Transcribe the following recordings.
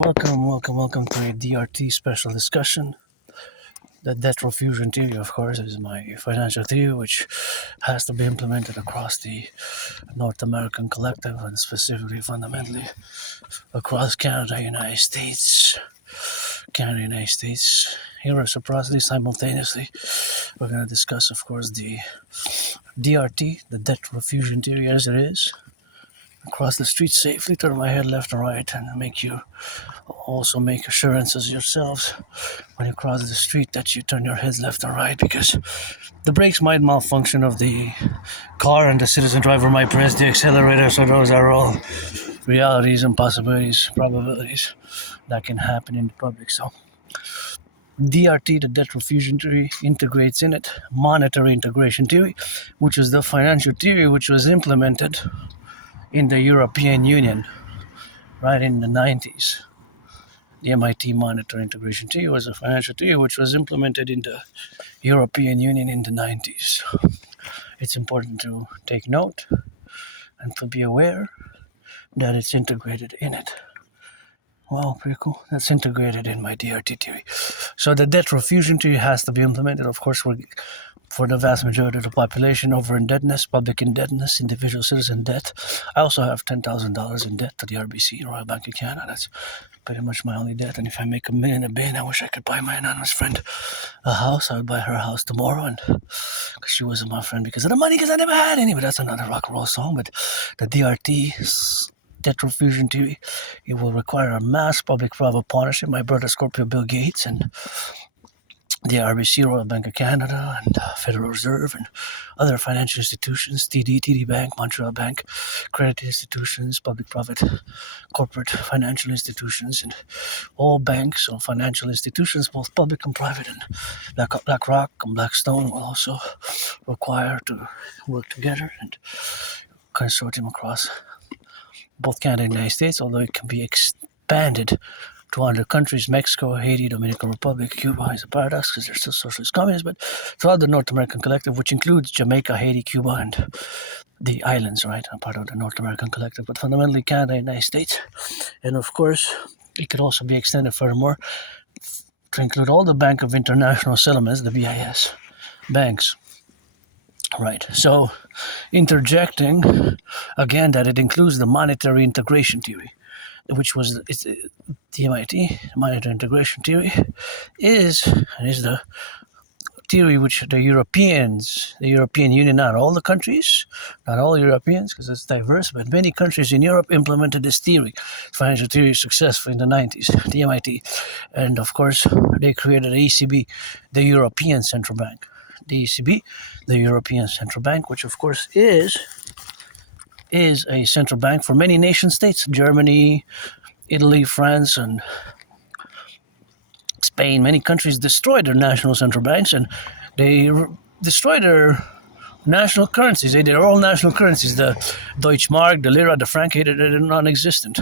Welcome to a DRT special discussion. The debt refusion theory, of course, is my financial theory, which has to be implemented across the North American collective and specifically, fundamentally, across Canada, United States, here reciprocity simultaneously. We're going to discuss, of course, the DRT, the debt refusion theory as it is. Cross the street safely, turn my head left and right, and also make assurances yourselves when you cross the street that you turn your heads left and right, because the brakes might malfunction of the car and the citizen driver might press the accelerator. So those are all realities and possibilities, probabilities that can happen in the public. So DRT, the debt refusion theory, integrates in it monetary integration theory, which is the financial theory which was implemented in the European Union right in the 90s. The MIT monetary integration theory was a financial theory which was implemented in the European Union in the 90s. It's important to take note and to be aware that it's integrated in it. Wow, pretty cool. That's integrated in my DRT theory. So the debt refusion theory has to be implemented, of course, for the vast majority of the population, over indebtedness, public indebtedness, individual citizen debt. I also have $10,000 in debt to the RBC, Royal Bank of Canada. That's pretty much my only debt. And if I make $1 million a bin, I wish I could buy my anonymous friend a house. I would buy her a house tomorrow, and because she wasn't my friend because of the money, because I never had any. But that's another rock and roll song. But the DRT debt refusion theory, it will require a mass public-private partnership. My brother Scorpio Bill Gates and the RBC, Royal Bank of Canada, and Federal Reserve, and other financial institutions, TD Bank, Montreal Bank, credit institutions, public-private corporate financial institutions, and all banks or financial institutions, both public and private, and BlackRock and Blackstone will also require to work together and consortium across both Canada and the United States, although it can be expanded to other countries. Mexico, Haiti, Dominican Republic, Cuba is a paradox because they're still socialist communists, but throughout the North American collective, which includes Jamaica, Haiti, Cuba, and the islands, right, are part of the North American collective, but fundamentally Canada and the United States. And of course, it could also be extended furthermore to include all the Bank of International Settlements, the BIS banks. Right, so interjecting again that it includes the monetary integration theory, which was the MIT monetary integration theory is the theory which the European Union, not all the countries, not all Europeans, because it's diverse, but many countries in Europe implemented this theory, financial theory, successfully in the 90s, the MIT, and of course they created the ECB, the European Central Bank. The ECB, the European Central Bank, which of course is a central bank for many nation states, Germany, Italy, France, and Spain. Many countries destroyed their national central banks, and they destroyed their national currencies. They're all national currencies. The Deutschmark, the Lira, the Franc, they're non-existent.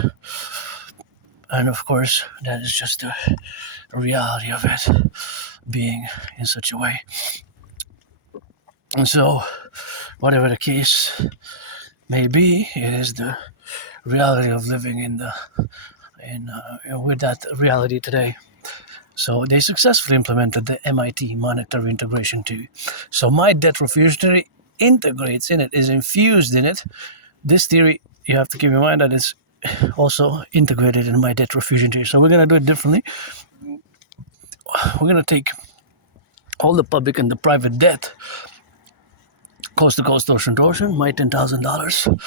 And of course, that is just the reality of it being in such a way. And so, whatever the case may be, it is the reality of living with that reality today. So they successfully implemented the MIT monetary integration theory. So my debt refusion theory integrates in it, is infused in it. This theory, you have to keep in mind that it's also integrated in my debt refusion theory. So we're going to do it differently. We're going to take all the public and the private debt, coast to coast, ocean to ocean, my $10,000.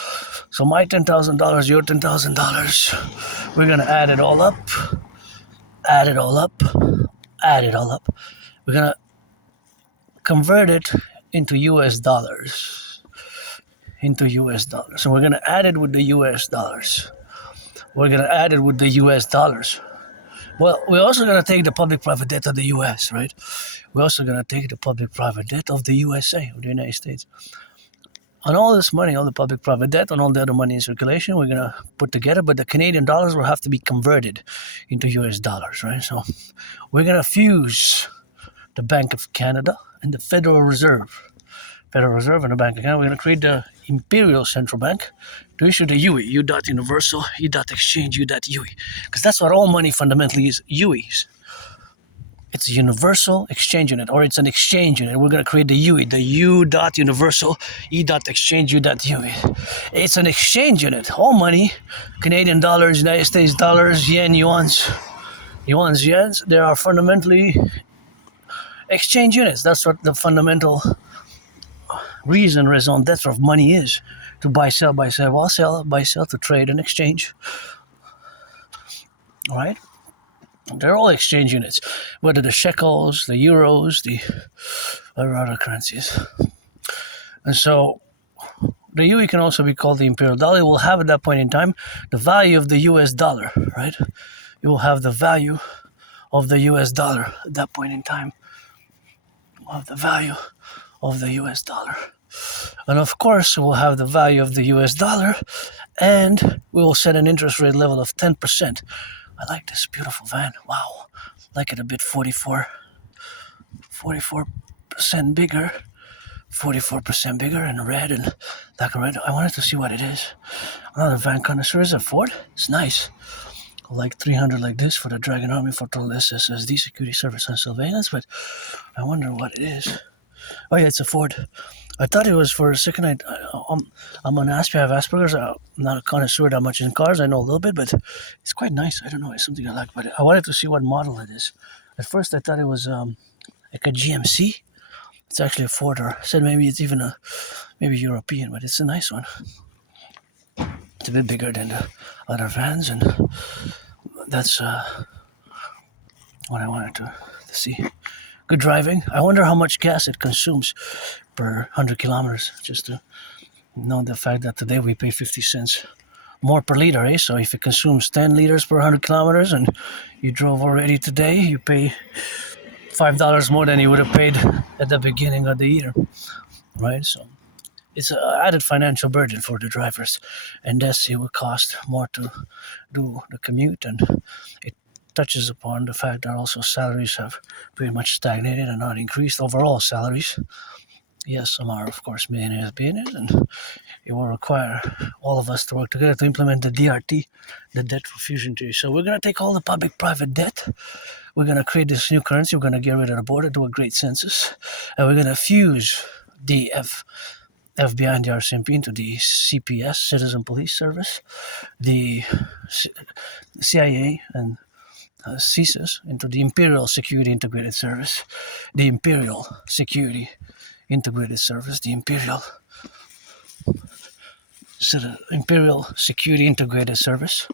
So my $10,000, your $10,000. We're going to add it all up. We're going to convert it into US dollars. So we're going to add it with the US dollars. Well, we're also going to take the public-private debt of the U.S., right? We're also going to take the public-private debt of the USA, of the United States. On all this money, all the public-private debt, and all the other money in circulation, we're going to put together, but the Canadian dollars will have to be converted into US dollars, right? So we're going to fuse the Bank of Canada and the Federal Reserve Federal Reserve and a bank account. We're going to create the Imperial Central Bank to issue the UE, U dot universal, U dot exchange, U dot UE. Because that's what all money fundamentally is, UEs. It's a universal exchange unit, or it's an exchange unit. We're going to create the UE, the U dot universal, E dot exchange, U dot UE. It's an exchange unit. All money, Canadian dollars, United States dollars, yen, yens, they are fundamentally exchange units. That's what the fundamental raison d'etre of money is. To buy, sell, buy, sell, to trade and exchange. All right? They're all exchange units, whether the shekels, the euros, the other currencies. And so the UE can also be called the imperial dollar. It will have at that point in time the value of the US dollar, right? It will have the value of the US dollar at that point in time. Of the value of the US dollar. And of course, we'll have the value of the US dollar, and we will set an interest rate level of 10%. I like this beautiful van. Wow. Like it a bit 44% bigger. 44% bigger in red and black and red. I wanted to see what it is. Another van connoisseur. Is a Ford? It's nice. Like 300 like this for the Dragon Army for total SSSD, security, service, and surveillance, but I wonder what it is. Oh yeah, it's a Ford. I thought it was for a second. I'm an Aspiesque, I have Asperger's. I'm not a connoisseur that much in cars. I know a little bit, but it's quite nice. I don't know, it's something I like, but I wanted to see what model it is. At first I thought it was like a GMC. It's actually a Ford, or I said maybe it's even maybe European, but it's a nice one. It's a bit bigger than the other vans, and that's what I wanted to see. Good driving. I wonder how much gas it consumes per 100 kilometers, just to know the fact that today we pay 50 cents more per liter, eh? So if it consumes 10 liters per 100 kilometers and you drove already today, you pay $5 more than you would have paid at the beginning of the year, right? So it's an added financial burden for the drivers, and thus it will cost more to do the commute, and it touches upon the fact that also salaries have pretty much stagnated and not increased. Overall salaries, yes, some are of course millionaires, and it will require all of us to work together to implement the DRT, the debt refusion theory. So we're going to take all the public-private debt, we're going to create this new currency, we're going to get rid of the border, do a great census, and we're going to fuse the FBI and the RCMP into the CPS, Citizen Police Service, the CIA and CSIS into the Imperial Security Integrated Service, the Imperial Security Integrated Service, the Imperial Security Integrated Service.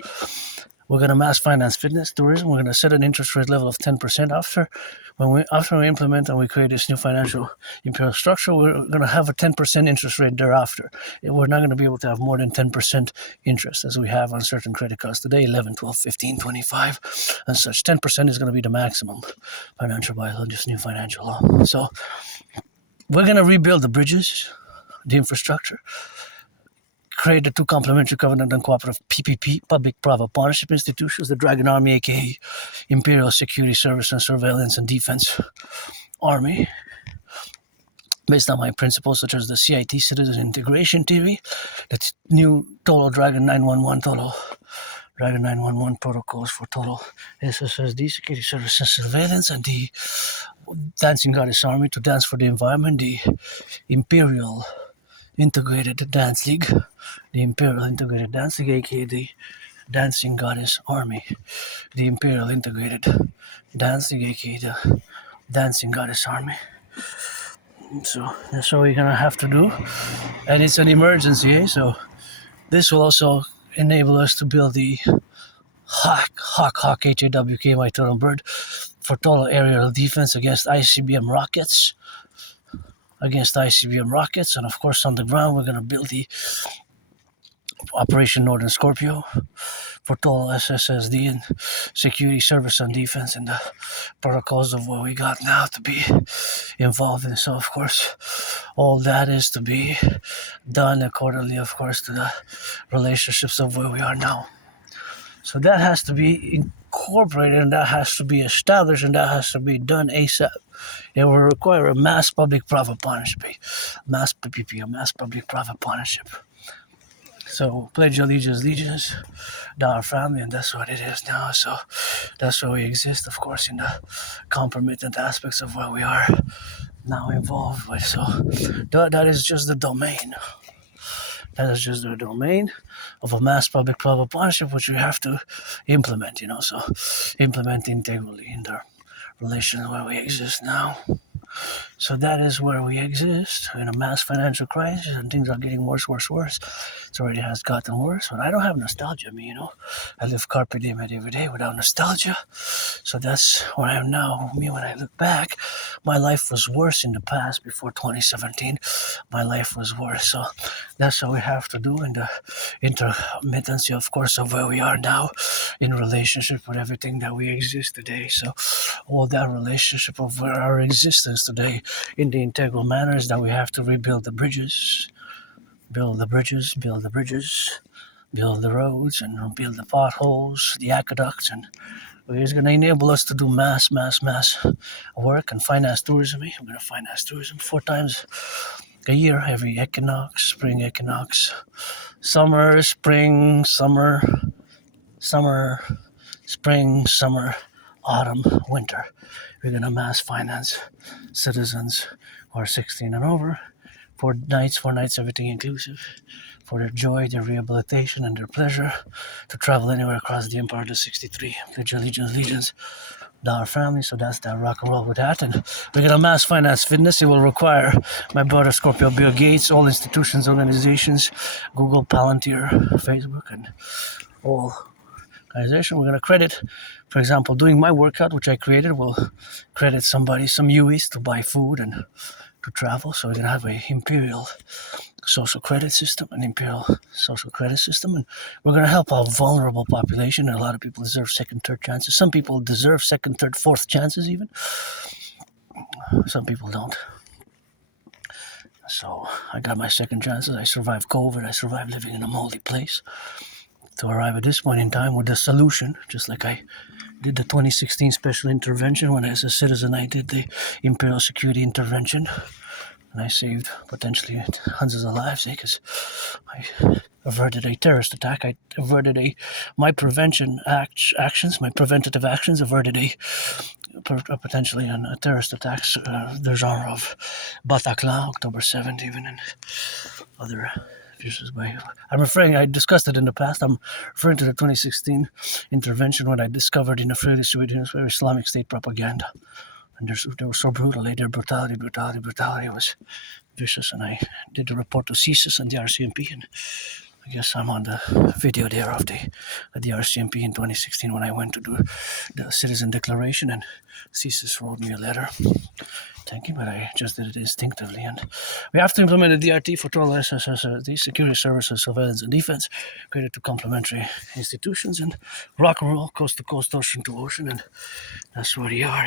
We're going to mass finance fitness, tourism. We're going to set an interest rate level of 10% after we implement and we create this new financial imperial structure. We're going to have a 10% interest rate thereafter. We're not going to be able to have more than 10% interest as we have on certain credit cards today, 11, 12, 15, 25, and such. 10% is going to be the maximum financial bylaw in this new financial law. So we're going to rebuild the bridges, the infrastructure, create the two complementary covenant and cooperative PPP, public-private partnership institutions, the Dragon Army, aka Imperial Security Service and Surveillance and Defense Army, based on my principles such as the CIT, Citizen Integration Theory, the new Total Dragon 911 protocols for total SSSD, security service and surveillance, and the Dancing Goddess Army to dance for the environment, the Imperial Integrated Dance League, the Imperial Integrated Dance League, aka the Dancing Goddess Army, the Imperial Integrated Dance League, aka the Dancing Goddess Army. So that's what we're gonna have to do, and it's an emergency, eh? So this will also enable us to build the Hawk, HAWK, my turtle bird, for total aerial defense against ICBM rockets. And of course on the ground we're going to build the Operation Northern Scorpio for total SSSD and security, service and defense, and the protocols of what we got now to be involved in. So of course all that is to be done accordingly, of course, to the relationships of where we are now. So that has to be incorporated, and that has to be established, and that has to be done ASAP. It will require a mass public-private partnership, a mass PPP, a mass public-private partnership. So pledge allegiance to our family, and that's what it is now. So that's where we exist, of course, in the compromitted aspects of where we are now involved with. So that is just the domain. That is just the domain of a mass public-private partnership, which we have to implement, so implement integrally in the relation where we exist now. So that is where we exist in a mass financial crisis, and things are getting worse. It already has gotten worse, but I don't have nostalgia, I live carpe diem every day without nostalgia. So that's where I am now. When I look back, my life was worse in the past before 2017. My life was worse. So that's what we have to do in the intermittency, of course, of where we are now in relationship with everything that we exist today. So all that relationship of where our existence today in the integral manner is that we have to rebuild the bridges, build the roads, and build the potholes, the aqueducts, and it's going to enable us to do mass work and finance tourism. I'm going to finance tourism 4 times a year, every equinox, spring equinox, summer, spring, summer, spring, summer, autumn, winter. We're going to mass finance citizens who are 16 and over, 4 nights, everything inclusive, for their joy, their rehabilitation, and their pleasure to travel anywhere across the Empire to 63. Pledge allegiance to our family. So that's that rock and roll with that. And we're going to mass finance fitness. It will require my brother Scorpio Bill Gates, all institutions, organizations, Google, Palantir, Facebook, and all organization. We're going to credit, for example, doing my workout, which I created, will credit somebody, some UEs to buy food and to travel. So we're going to have a imperial social credit system, and we're going to help our vulnerable population. And a lot of people deserve second, third chances. Some people deserve second, third, fourth chances even. Some people don't. So I got my second chances. I survived COVID. I survived living in a moldy place to arrive at this point in time with the solution, just like I did the 2016 special intervention when as a citizen I did the Imperial Security Intervention, and I saved potentially hundreds of lives because I averted a terrorist attack. I averted my preventive actions averted potentially a terrorist attack, the genre of Bataclan, October 7th even, and other I discussed it in the past. I'm referring to the 2016 intervention when I discovered in the Free Islamic State propaganda. And they were so brutal. Their brutality was vicious. And I did the report to CSIS and the RCMP. And I guess I'm on the video there of the RCMP in 2016 when I went to do the citizen declaration. And CSIS wrote me a letter. Thank you, but I just did it instinctively. And we have to implement the DRT for total the security services, surveillance, and defense, created to complementary institutions, and rock and roll, coast to coast, ocean to ocean, and that's where we are,